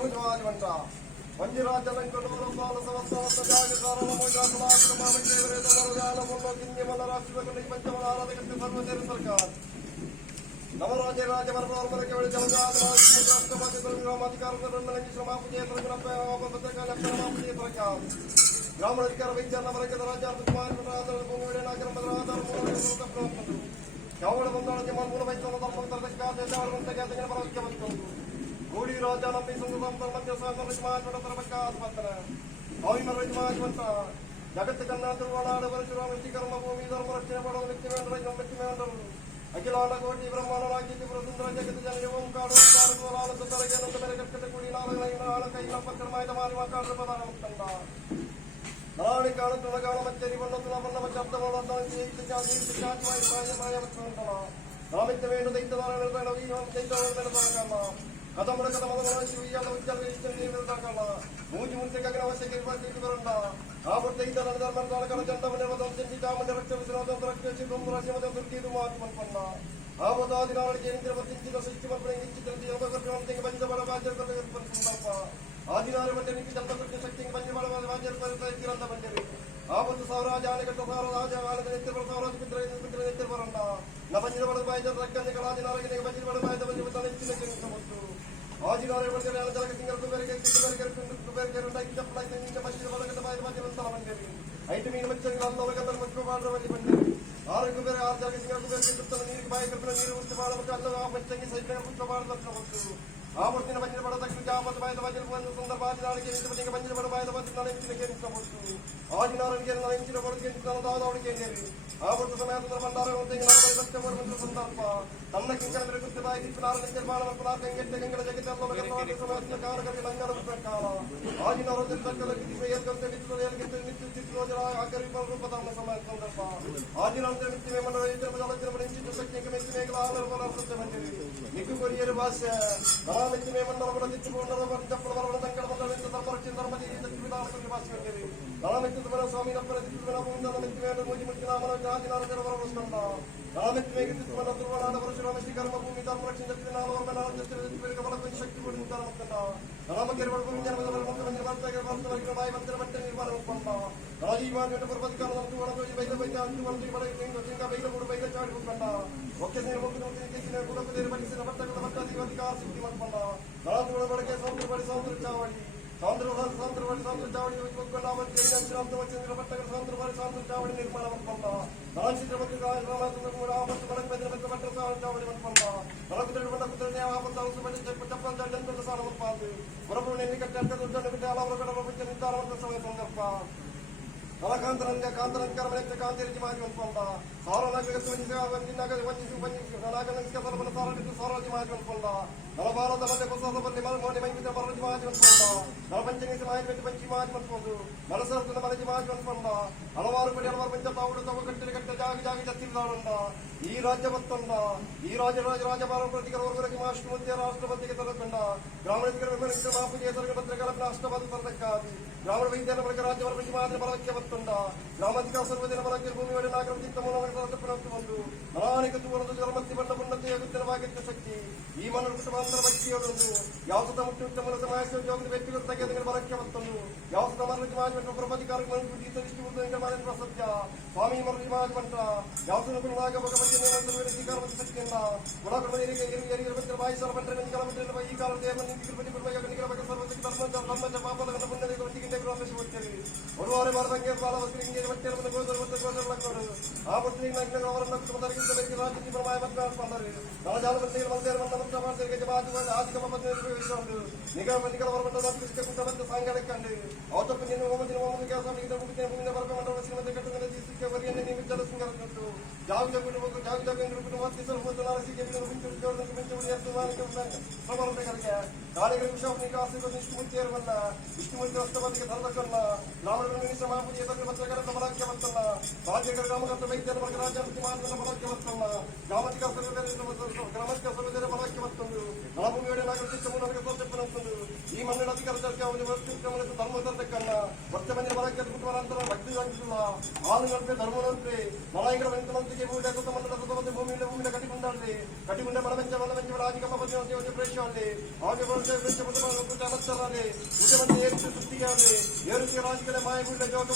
ಮರುಜವಾಜವಂತ ಮಂಜಿರಾಜಲಂಕಡೂರು ಬಾಲ ಸವಸ್ತ ಜಾಗ ಕಾರಣ ಮೋಜಾಸಲಾಕ್ರಮ ದೇವರೇದ ಮರುಜಾಲ ಮುಲ್ಲೋ ಕಿಂಗೆ ಮಲ್ಲ ರಾಷ್ಟ್ರದಲ್ಲಿ ಪಂಚಮಲ ಆರಾಧಕಕ್ಕೆ ಸರ್ವದೇವ ಸರ್ಕಾರ ನವರಾಜ ರಾಜ ವರ್ಮರಕ್ಕೆ ವೇಳೆ ಜಲಜಾತ ರಾಷ್ಟ್ರಪತಿ ಅಧಿಕಾರದಲ್ಲಿ ಶ್ರಮಾಪುಜೆ ಭದ್ರಕಾಲಪುಜೆ ಸರ್ಕಾರ ಗ್ರಾಮಾಧಿಕಾರ ವೈದ್ಯನ ವರ್ಗದ ರಾಜ ಭೂಮಿയുടെ നഗരമദ്രാധാർ ಯಾವಳ ಬಂದಾಳಕ್ಕೆ ಮೂಲ ವೈದ್ಯನ ಧರ್ಮಕ್ಕೆ ಬರವಕ್ಕೆ ಗೋಡಿ ರಾಜ ನಂಬಿ ಸಂತ ಜಗತ್ತು ಕನ್ನಡ ಒಳಾಡ ಬರಚುರ ಕರ್ಮ ಭೂಮಿ ಧರ್ಮ ರಕ್ಷಣೆ ಮಾಡುವ ವ್ಯಕ್ತಿ ವೇಂದ್ರ ಅಖಿಲಾಂಡ ಕೋಟಿ ಬ್ರಹ್ಮಾಂಡರಾಗಿ ಸುಂದರ ಜಗತ್ತು ಜನ ಓಂಕಾಡು ತರಗೆ ಬೇರೆ ಕಟ್ಟದ ಕೂಡಿ ನಾಳ ಕೈಲ ಪಕ್ಕಡ ಮಾಹಿತ ಮಾರಿ ಮಾತಾಡಿದ ಪ್ರಧಾನ ಮುಕ್ತಂಡ ನಾಳೆ ಕಾಳು ತುಳಗಾಳ ಮಚ್ಚರಿ ಬಣ್ಣ ತುಳ ಶಬ್ದ ನಾಮಿತ್ತ ವೇಣು ದೈತ್ಯವಾರ ಕದಮಡ ಮೂಜಿ ಮುಂಚೆ ಗಗನ ಅವಶ್ಯಕ ಬರಂಡ ಆವೃತ್ತ ಧರ್ಮ ಚಂದಮನೆ ಚಾಮಂಡ ರಕ್ಷಿಸಿ ದುರ್ಗೀದು ಮಾತು ಮನ್ಪಂಡ ಆವತ್ತಾದಿ ನಾಳಿಗೆ ಏನಿದ್ರೆ ವರ್ತಿಂಚಿದ ಸೃಷ್ಟಿ ಮಲ್ಪನೆ ಹೆಚ್ಚಿದಂತೆ ಬಂದ ಬಲ ಸಂದರ್ಭ ಆದಿನಾರು ಬಂದೆ ನಿಂತು ಚಂದ್ರಕೃಷ್ಣ ಶಕ್ತಿಗೆ ಬಂದಿ ಬಲ ರಾಜ್ಯರಂದ ಬಂದಿರಿ ಆವತ್ತು ಸಾವಿರಾಜ ಆನೆಗಟ್ಟ ಸಾವಿರಾಜ ಆಲದ ನೆತ್ತಿರ ಸಾವಿರಾಜ ಮಿತ್ರ ನೆತ್ತಿರ ಬರಂಡ ನ ಬಂಜಿನ ಬಡದ ಬಾಯಿದ ರಕ್ಕಂದೆ ಆದಿನಾರಿಗೆ ಬಂಜಿನ ಬಡದ ಬಾಯಿದ ಬಂದಿ ನೆಚ್ಚಿನ ಕೆಲಸ ಆದಿನಾರು ಬಂದರೆ ಎಲ್ಲ ಜಲಕ ಸಿಂಗಲ್ ಕುಬೇರಿಗೆ ಚಪ್ಪಲ ಮಶ್ಚಿನ ಬಲಗಟ್ಟ ಬಾಯಿದ ಮಧ್ಯ ಬಂತಲ ಬಂದಿರಿ ಐಟು ಮೀನು ಮಚ್ಚರಿಗೆ ಅಲ್ಲವಗಂತ ಮಕ್ಕಳು ಮಾಡ್ರವಲ್ಲಿ ಬಂದಿರಿ ಆರು ಕುಬೇರೆ ಆರು ಜಲಕ ಸಿಂಗಲ್ ಕುಬೇರಿಗೆ ಸುತ್ತಲ ನೀರಿಗೆ ಬಾಯಿ ಕಲ್ಪನೆ ನೀರು ಉಚ್ಚ ಮಾಡಬೇಕು ಅಲ್ಲ ಆ ಮಚ್ಚಂಗಿ ಸೈಡ್ನ ಮುಚ್ಚ ಮಾಡದಷ್ಟು ಹೊತ್ತು ಆವರ್ತಿನ ಬಂಜಿನ ಬಡ ತಕ್ಷಣ ಜಾಮದ ಬಾಯದ ಬಾಜಿನ ಒಂದು ಸಂದರ್ಭ ಆದಿನಾಳಿಗೆ ನಿಂತು ಬಂಜಿನ ಬಡ ಬಾಯದ ಬಾಜಿ ನಾನು ಹೆಂಚಿನ ಕೇಳಿಸಬಹುದು ಆದಿನಾಳಿಗೆ ನಾನು ಹೆಂಚಿನ ಬಡಗೆ ಅವಳಿಗೆ ಏನೇರಿ ಆವರ್ತ ಸಮಯ ಭಂಡಾರ ಸಂದರ್ಭ ತನ್ನ ಕಿಂಕನ ಬೆಳಗುತ್ತೆ ಬಾಯಿ ತಿಪ್ಪು ನಾರ ನಿತ್ಯ ಬಾಳ ಕಂಗೆಟ್ಟೆ ಗಂಗಡ ಜಗತ್ತ ಕಾರಕರಿಗೆ ಲಂಗಡ ಪ್ರಕಾರ ಆದಿನಾರು ರೂಪದ ಸಮಯ ಸಂದರ್ಭ ಆದಿನಾಂತರ ಮಿತ್ತಿಮೆ ಮಂಡಲ ಹೆಂಚಿನ ಶಕ್ತಿ ಮೆಚ್ಚಿ ಮೇಘಲ ಬಂದಿರಿ ನಿಕ್ಕು ಕೊರಿಯರು ಭಾಷೆ ಮಿತ್ತಿಮೆ ಮಂಡಲ ತಿಚ್ಚುಕೊಂಡರ ಚಪ್ಪಲ ಬರವಣ ಸಂಕಟ ಮಂಡಲ ಧರ್ಮರಕ್ಷಣ ಧರ್ಮದಿ ಭಾಷೆ ಬಂದಿರಿ ನಳಮೆತ್ತಿದ ಸ್ವಾಮಿ ನಪ್ಪರ ಮಿತ್ತಿಮೆ ಮೂಜಿ ಮುಚ್ಚಿನ ಆದಿನಾರ ಬರವಸ್ಕೊಂಡ ನಳಮೆತ್ತಿಮೆ ದುರ್ವನಾದ ಪರಶುರಾಮ ಶ್ರೀ ಕರ್ಮ ಭೂಮಿ ಧರ್ಮರಕ್ಷಣ ಬಲಕ್ಕೆ ಶಕ್ತಿ ಕೊಡುತ್ತಾರೆ ಮಕ್ಕಳ ನಳಮಕೆರೆ ಭೂಮಿ ಬಾಯಿ ಮಂದಿರ ಬಟ್ಟೆ ನಿರ್ಮಾಣ ಒಪ್ಪಂಡ ರಾಜೀವಾದ ಪರ್ವತಿಕಾಲ ಬೈದ ಬೈದ ಬೈಲಗೂಡು ಬೈದ ಚಾಡಿ ಮುಖಂಡ ಒಕ್ಕೆ ಗುಡಕುದೇರಿ ಬಡಿಸಿದ ಬಟ್ಟಗಳ ಭಟ್ಟಾಧಿಕಾರ ಸಿದ್ಧಿ ಮಾಡ್ಕೊಂಡ ನಳದುಗಳ ಬಡಗೆ ಸೌಂದರ್ಯ ಚಾವಡಿ ಸೌಂದರ್ಯ ಚಾವಡಿ ಚಂದ್ರ ಬಟ್ಟಗಳ ಸೌಂದರ್ಯ ಚಾವಡಿ ನಿರ್ಮಾಣ ಮಾಡ್ಕೊಂಡ ನಳಚಿತ್ರ ಬಗ್ಗೆ ಆಪತ್ತು ಬಡಕ ಬಟ್ಟ ಚಾವಡಿ ಮಾಡ್ಕೊಂಡ ನಳಕುದೇರಿ ಬಟ್ಟ ಕುದುರೆ ಆಪತ್ತು ಚಪ್ಪಲ್ ಜಂತ್ರ ಸಾಲ ಮುಪ್ಪಾದು ಹೊರಪುಣೆ ಕಟ್ಟೆ ದುಡ್ಡನ್ನು ಬಿಟ್ಟು ಹಲವರು ಕಡೆ ನಿರ್ಧಾರ ಸಂದರ್ಭ ನಲಕಾಂತರಂಗ ಕಾಂತರಂಕರ ಮನೆಯ ಕಾಂತಿರಿಜಿ ಮಾಜಿ ಅನ್ಕೊಂಡ ಸಾರಾಜಿ ಮಾಜಿ ಅನ್ಕೊಂಡ ನಲಬಾಲದ ಬಲ್ಲೆ ಹೊಸದ ಬಲ್ಲೆ ಮಲಮೋಡಿ ಮೈಮಿತ ಬರಜಿ ಮಾಜಿ ಅನ್ಕೊಂಡ ನಲಪಂಚಂಗಿ ಮಾಜಿ ಪಂಚಿ ಮಾಜಿ ಅನ್ಕೊಂಡು ಮಲಸರತನ ಮಲಜಿ ಮಾಜಿ ಅನ್ಕೊಂಡ ಹಲವಾರು ಕಡೆ ಹಲವಾರು ಪಂಚ ತಾವುಡು ತಗೋ ಕಟ್ಟೆ ಕಟ್ಟೆ ಜಾಗಿ ಚತ್ತಿದ್ದಾರಂಡ ಈ ರಾಜ್ಯ ಬತ್ತಂಡ ಈ ರಾಜಭಾರ ಪ್ರತಿಕರವರೆಗೆ ರಾಷ್ಟ್ರಪತಿಯ ರಾಷ್ಟ್ರಪತಿಗೆ ತಲುಕೊಂಡ ಗ್ರಾಮೀಣ ಮಾಪುಜೆ ಪತ್ರಗಳ ರಾಷ್ಟ್ರಪತಿ ತರದಕ್ಕಾಗಿ ಗ್ರಾಮೀಣ ವೈದ್ಯರ ಬಗ್ಗೆ ರಾಜ್ಯವರ ಮಾತ್ರ ಬಲಕ್ಕೆ ಬತ್ತಂಡ ಗ್ರಾಮಾಧಿಕಾರ ಸರ್ವದಿನ ಬಲಕ್ಕೆ ಭೂಮಿಯೊಡೆ ನಾಗರಿಕ ಮೂಲಕ ಬಂದು ಅನೇಕ ದೂರದ ಧರ್ಮಕ್ಕೆ ಬಂಡ ಉನ್ನತಿಯ ಗುತ್ತರವಾಗಿದ್ದ ಶಕ್ತಿ ಈ ಮನರ ಕುಟುಂಬಾಂತರ ಭಕ್ತಿಯೊಂದು ಯಾವ ಸುತ್ತ ಮುಟ್ಟು ಮನಸ್ಸು ಮಾಹಿತಿ ಯೋಗದ ವ್ಯಕ್ತಿಗತ ತೆಗೆದ ಬಲಕ್ಕೆ ಬತ್ತಂದು ಯಾವ ಸುತ್ತ ಮನಸ್ಸು ಮಾಹಿತಿ ಪ್ರಭಾಧಿಕಾರ ಸತ್ಯ ಸ್ವಾಮಿ ಮನಸ್ಸು ಮಾಹಿತಿ ಬಂಟ ಯಾವ ಸುನಾಗ ಶಕ್ತಿಯಿಂದ ಒಳಗಡೆ ಬಾಯಿಸರ ಬಂದರೆ ಈ ಕಾಲದ ಒಡುವಾರೆ ಬಾರದಂಗೆ ಬಾಲ ವಸ್ತಿಗೆ ಆ ಬುದ್ಧಿ ಅವರನ್ನ ಕುಟುಂಬದಕ್ಕಿಂತ ಬೇರೆ ರಾಜ್ಯ ಪ್ರಮಾಯ ಮಾಡ್ತಾರೆ ನಳಜಾಲ ಬಂದಿಗೆ ಮಂದಿರ ಮಾಡ್ತಾರೆ ಆರ್ಥಿಕ ನಿಗಮ ಹೊರಬಂದ ಕುಟ ಬಂದ ಸಾಂಗಡಕ್ಕಂಡು ಅವತ್ತಪ್ಪ ನಿನ್ನ ಹೋಮದಿನ ಕೆಲಸ ಬರಬೇಕು ಶ್ರೀಮಂತ ಕಟ್ಟುಗೆ ಬರಿಯನ್ನು ನೀವು ಜಲ ಸಿಂಗರದ್ದು ಜಾಗ ಕಾಳಿಗೆ ವಿಷಾಪನಿಕ ವಿಷ್ಣುಮೂರ್ತಿಯರವನ್ನ ವಿಷ್ಣುಮೂರ್ತಿ ರಾಷ್ಟ್ರಪತಿಗೆ ತರದಕ್ಕಲ್ಲ ರಾಮನಿಸ ಮಹಾಪುಜಿ ಪತ್ರಕರ ಬಲಕ್ಕೆ ಬರ್ತಲ್ಲ ರಾಜ್ಯಗಳ ಗ್ರಾಮಗತ ವೈದ್ಯರ ಬಗ್ಗೆ ರಾಜ್ಯಮುಖಿ ಮಾತನ್ನ ಬಲಕ್ಕೆ ಬರ್ತಲ್ಲ ಗ್ರಾಮಾಧಿಕಾರ ಸರ್ವೇ ಬಲಕ್ಕೆ ಬರ್ತಂದು ನಳಭೂಮಿಯೊಡೆ ನಾಗರಿಕ ಮೂಲಕ ತೋರ್ಸಪ್ಪನಂತಂದು ಈ ಈ ಮಣ್ಣಿನ ಅಧಿಕಾರಕ್ಕೆ ಅವನಿಗೆ ಧರ್ಮದಕ್ಕನ್ನ ಮತ್ತೆ ಮಂದಿ ಮಲಕ್ಕೆ ಕುಟುಂಬಾಂತರ ಭಕ್ತಿ ಜಂಗಿಲ್ಲ ಆಳುಗಳಂತೆ ಧರ್ಮದಂತೆ ಮಲೈಂಗರ ವೆಂಕಟಂತಿಗೆ ಭೂಮಿಯ ಸುತ್ತ ಮಂಡಲ ಸುತ್ತಮುತ್ತ ಭೂಮಿಯ ಕಟ್ಟಿಕೊಂಡಾಡ್ಲಿ ಕಟ್ಟಿಕೊಂಡ ಮಲವೆಂಚ ರಾಜಿಕಮ್ಮ ಬಗ್ಗೆ ಪ್ರೇಕ್ಷಾಡ್ಲಿ ಹಾಗೆ ಮತ್ತಲ್ಲಿ ಉದ್ಯಮಂತೆ ಏರಿಸಿ ಸೃಷ್ಟಿಗೆ ಆಗಲಿ ಏರಿಸಿ ರಾಜಕೀಯ ಮಾಯಗುಳ್ಳ ಜೋಗ